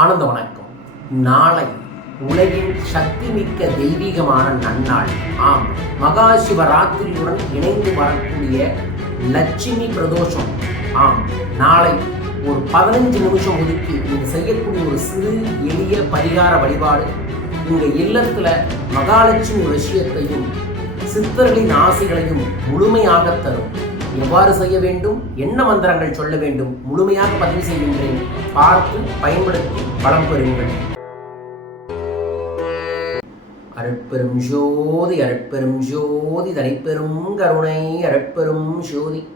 ஆனந்த வணக்கம். நாளை உலகின் சக்தி மிக்க தெய்வீகமான நன்னாள் ஆம் மகா சிவராத்திரியுடன் இணைந்து வரக்கூடிய லட்சுமி பிரதோஷம் ஆம் நாளை ஒரு பதினஞ்சு நிமிஷம் ஒதுக்கி நீங்கள் செய்யக்கூடிய ஒரு சிறு எளிய பரிகார வழிபாடு. உங்கள் இல்லத்துல மகாலட்சுமி விஷயத்தையும் சித்தர்களின் ஆசைகளையும் முழுமையாக தரும். எவ்வாறு செய்ய வேண்டும்? என்ன மந்திரங்கள் சொல்ல வேண்டும்? முழுமையாக பதிவு செய்கின்றேன். பார்த்து பயன்படுத்தி பலம் பெறுங்கள். அருட்பெரும் ஜோதி அருட்பெரும் ஜோதி தனிப்பெரும் கருணை அருட்பெரும் ஜோதி.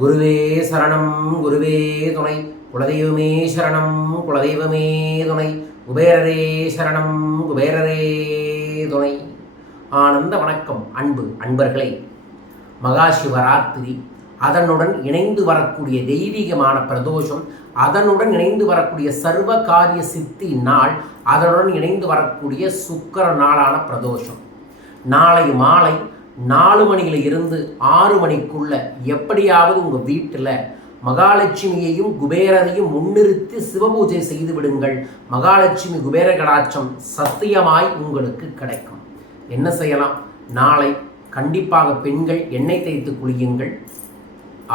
குருவே சரணம் குருவே துணை. குலதெய்வமே சரணம் குலதெய்வமே துணை. குபேரரே சரணம் குபேரரே துணை. ஆனந்த வணக்கம் அன்பு அன்பர்களே. மகா சிவராத்திரி அதனுடன் இணைந்து வரக்கூடிய தெய்வீகமான பிரதோஷம் அதனுடன் இணைந்து வரக்கூடிய சர்வ காரிய சித்தி நாள் அதனுடன் இணைந்து வரக்கூடிய சுக்கர நாளான பிரதோஷம். நாளை மாலை நாலு மணியில் இருந்து ஆறு மணிக்குள்ள எப்படியாவது உங்கள் வீட்டில் மகாலட்சுமியையும் குபேரரையும் முன்னிறுத்தி சிவபூஜை செய்து விடுங்கள். மகாலட்சுமி குபேர கடாட்சம் சத்தியமாய் உங்களுக்கு கிடைக்கும். என்ன செய்யலாம்? நாளை கண்டிப்பாக பெண்கள் எண்ணெய் தேய்த்து குளியுங்கள்.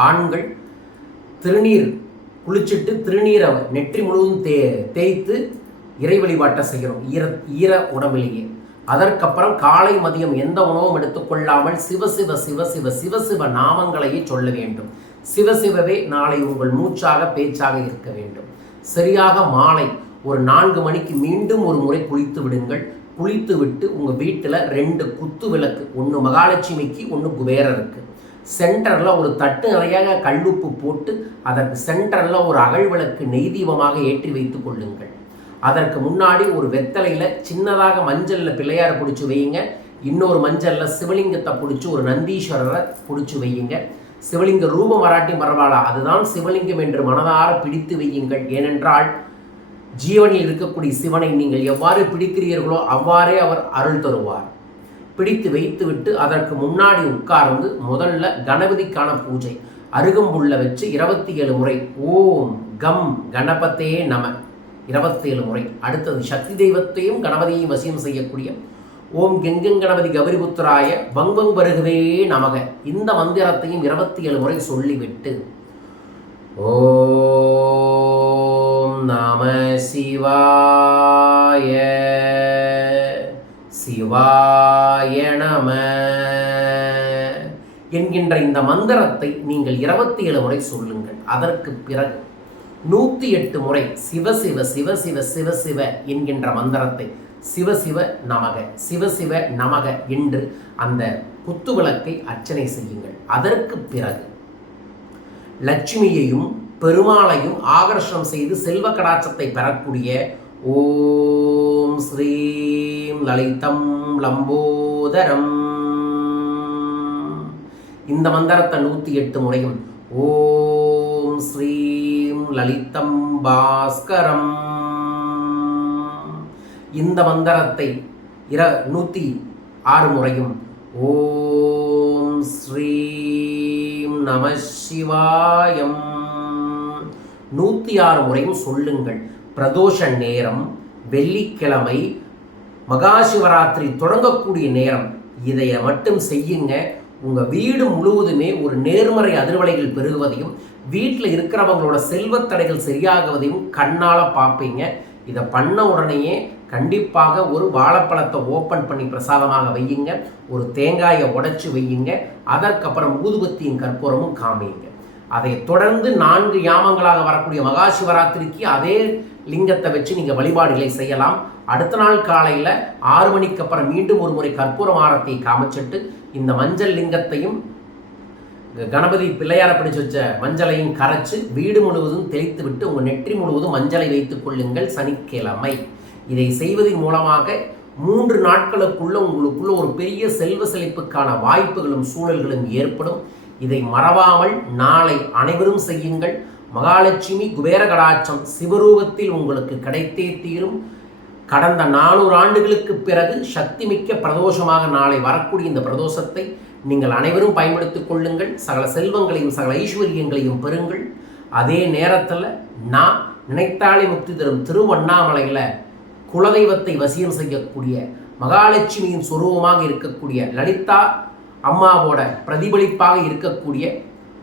ஆண்கள் திருநீர் குளிச்சுட்டு திருநீரை நெற்றி முழுவதும் தே தேய்த்து இறை வழிபாட்டை செய்கிறோம் ஈர ஈர உடம்பிலேயே அதற்கப்புறம் காலை மதியம் எந்த உணவும் எடுத்துக்கொள்ளாமல் சிவ சிவ சிவ சிவ சிவ சிவ நாமங்களையே சொல்ல வேண்டும். சிவ சிவவே நாளை உங்கள் மூச்சாக பேச்சாக இருக்க வேண்டும். சரியாக மாலை ஒரு நான்கு மணிக்கு மீண்டும் ஒரு முறை குளித்து விடுங்கள். குளித்து விட்டு உங்கள் வீட்டில் ரெண்டு குத்து விளக்கு ஒன்று மகாலட்சுமிக்கு ஒன்று குபேரருக்கு. சென்டரில் ஒரு தட்டு நிறையாக கல்லுப்பு போட்டு அதற்கு சென்டரில் ஒரு அகல் விளக்கு நெய் ஏற்றி வைத்து கொள்ளுங்கள். அதற்கு முன்னாடி ஒரு வெத்தலையில் சின்னதாக மஞ்சளில் பிள்ளையார் பிடிச்சி வையுங்க. இன்னொரு மஞ்சளில் சிவலிங்கத்தை பிடிச்சி ஒரு நந்தீஸ்வரரை பிடிச்சி வையுங்க. சிவலிங்க ரூபம் வராட்டி பரவாயில்ல அதுதான் சிவலிங்கம் என்று மனதார பிடித்து வையுங்கள். ஏனென்றால் ஜீவனில் இருக்கக்கூடிய சிவனை நீங்கள் எவ்வாறு பிடிக்கிறீர்களோ அவ்வாறே அவர் அருள் தருவார். பிடித்து வைத்துவிட்டு அதற்கு முன்னாடி உட்கார்ந்து முதல்ல கணபதிக்கான பூஜை. அருகம்புள்ள வச்சு இருபத்தி ஏழு முறை ஓம் கம் கணபத்தே நம. இருபத்தி ஏழு முறை. அடுத்தது சக்தி தெய்வத்தையும் கணபதியையும் வசியம் செய்யக்கூடிய ஓம் கெங்கங் கணபதி கௌரிபுத்திராய வங்வங் வருகவே நமக. இந்த மந்திரத்தையும் இருபத்தி ஏழு முறை சொல்லிவிட்டு ஓ நம சிவாய சிவாய நம என்கின்ற இந்த மந்திரத்தை நீங்கள் இருபத்தி ஏழு முறை சொல்லுங்கள். அதற்கு பிறகு நூற்றி எட்டு முறை சிவ சிவ சிவ சிவ சிவ சிவ என்கின்ற மந்திரத்தை சிவ சிவ நமக சிவ சிவ நமக என்று அந்த குத்துவிளக்கை அர்ச்சனை செய்யுங்கள். அதற்கு பிறகு லட்சுமியையும் பெருமாளையும் ஆகர்ஷணம் செய்து செல்வ கடாட்சத்தை பெறக்கூடிய ஓம் ஸ்ரீம் லலிதம் லம்போதரம். இந்த மந்திரத்தை நூற்றி எட்டு முறையும் ஓம் ஸ்ரீம் லலிதம் பாஸ்கரம். இந்த மந்திரத்தை இர நூற்றி ஆறு முறையும் ஓம் ஸ்ரீம் நம சிவாயம். நூற்றி ஆறு முறையும் சொல்லுங்கள். பிரதோஷ நேரம் வெள்ளிக்கிழமை மகாசிவராத்திரி தொடங்கக்கூடிய நேரம். இதை மட்டும் செய்யுங்க. உங்கள் வீடு முழுவதுமே ஒரு நேர்மறை அதிர்வலைகள் பெருகுவதையும் வீட்டில் இருக்கிறவங்களோட செல்வத்தடைகள் சரியாகுவதையும் கண்ணால் பார்ப்பீங்க இதை பண்ண உடனேயே கண்டிப்பாக ஒரு வாழைப்பழத்தை ஓப்பன் பண்ணி பிரசாதமாக வையுங்க. ஒரு தேங்காயை உடைச்சி வையுங்க. அதற்கப்புறம் ஊதுபத்தியும் கற்பூரமும் காமியுங்க. அதை தொடர்ந்து நான்கு யாமங்களாக வரக்கூடிய மகா சிவராத்திரிக்கு அதே லிங்கத்தை வச்சு நீங்கள் வழிபாடுகளை செய்யலாம். அடுத்த நாள் காலையில் ஆறு மணிக்கு அப்புறம் மீண்டும் ஒரு முறை கற்பூர ஆரத்தை காமிச்சிட்டு இந்த மஞ்சள் லிங்கத்தையும் கணபதி பிள்ளையார பிடிச்சு வச்ச மஞ்சளையும் கரைச்சு வீடு முழுவதும் தெளித்து விட்டு உங்கள் நெற்றி முழுவதும் மஞ்சளை வைத்துக் கொள்ளுங்கள் சனிக்கிழமை. இதை செய்வதன் மூலமாக மூன்று நாட்களுக்குள்ள உங்களுக்குள்ள ஒரு பெரிய செல்வ செழிப்புக்கான வாய்ப்புகளும் சூழல்களும் ஏற்படும். இதை மறவாமல் நாளை அனைவரும் செய்யுங்கள். மகாலட்சுமி குபேர கடாட்சம் சிவரூபத்தில் உங்களுக்கு கிடைத்தே தீரும். கடந்த நானூறு ஆண்டுகளுக்கு பிறகு சக்தி மிக்க பிரதோஷமாக நாளை வரக்கூடிய இந்த பிரதோஷத்தை நீங்கள் அனைவரும் பயன்படுத்திக் கொள்ளுங்கள். சகல செல்வங்களையும் சகல ஐஸ்வர்யங்களையும் பெறுங்கள். அதே நேரத்தில் நான் நினைத்தாலே முக்தி தரும் திருவண்ணாமலையில் குலதெய்வத்தை வசியம் செய்யக்கூடிய மகாலட்சுமியின் சொரூபமாக இருக்கக்கூடிய லலிதா அம்மாவோட பிரதிபலிப்பாக இருக்கக்கூடிய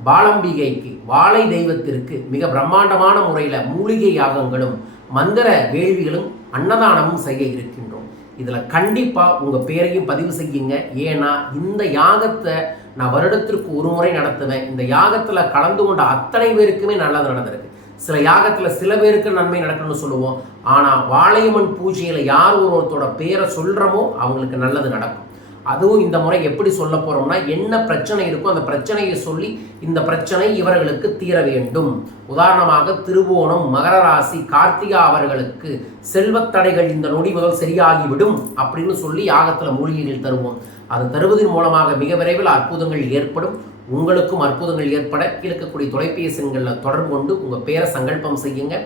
பாலம்பிகைக்கு வாழை தெய்வத்திற்கு மிக பிரம்மாண்டமான முறையில் மூலிகை யாகங்களும் மந்திர வேள்விகளும் அன்னதானமும் செய்ய இருக்கின்றோம். இதில் கண்டிப்பாக உங்கள் பேரையும் பதிவு செய்யுங்க. ஏன்னா இந்த யாகத்தை நான் வருடத்திற்கு ஒரு முறை நடத்துவேன். இந்த யாகத்தில் கலந்து கொண்ட அத்தனை பேருக்குமே நல்லது நடந்திருக்கு. சில யாகத்தில் சில பேருக்கு நன்மை நடக்கணும்னு சொல்லுவோம். ஆனால் வாழையம்மன் பூஜையில் யார் ஒருத்தோட பேரை சொல்கிறோமோ அவங்களுக்கு நல்லது நடக்கும். அதுவும் இந்த முறை எப்படி சொல்ல போகிறோம்னா என்ன பிரச்சனை இருக்கோ அந்த பிரச்சனையை சொல்லி இந்த பிரச்சனை இவர்களுக்கு தீர வேண்டும். உதாரணமாக திருவோணம் மகர ராசி கார்த்திகா அவர்களுக்கு செல்வத்தடைகள் இந்த நொடி முதல் சரியாகிவிடும் அப்படின்னு சொல்லி யாகத்தில் மூலிகைகள் தருவோம். அது தருவதன் மூலமாக மிக விரைவில் அற்புதங்கள் ஏற்படும். உங்களுக்கும் அற்புதங்கள் ஏற்பட இருக்கக்கூடிய தொலைபேசி எண்களில் தொடர்பு கொண்டு உங்கள் பேரை சங்கல்பம் செய்யுங்க.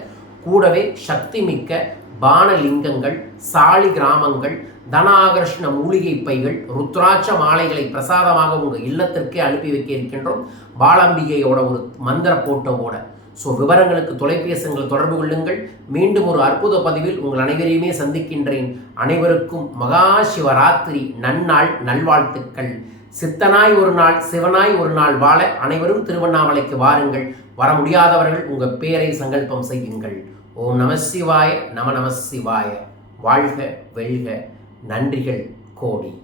கூடவே சக்தி மிக்க பானலிங்கங்கள் சாலி கிராமங்கள் தனாகர்ஷ்ண மூலிகை பைகள் ருத்ராட்ச மாலைகளை பிரசாதமாக உங்கள் இல்லத்திற்கே அனுப்பி வைக்க இருக்கின்றோம் பாலாம்பிகையோட ஒரு மந்திர போட்டோவோட ஸோ விவரங்களுக்கு தொலைபேசிகளை தொடர்பு கொள்ளுங்கள். மீண்டும் ஒரு அற்புத பதிவில் உங்கள் அனைவரையுமே சந்திக்கின்றேன். அனைவருக்கும் மகா சிவராத்திரி நன்னாள் நல்வாழ்த்துக்கள். சித்தனாய் ஒரு நாள் சிவனாய் ஒரு நாள் வாழ அனைவரும் திருவண்ணாமலைக்கு வாருங்கள். வர முடியாதவர்கள் உங்கள் பேரை சங்கல்பம் செய்யுங்கள். ஓம் நம சிவாய நம நம சிவாய. வாழ்க வெல்க நன்றிகள் கோடி.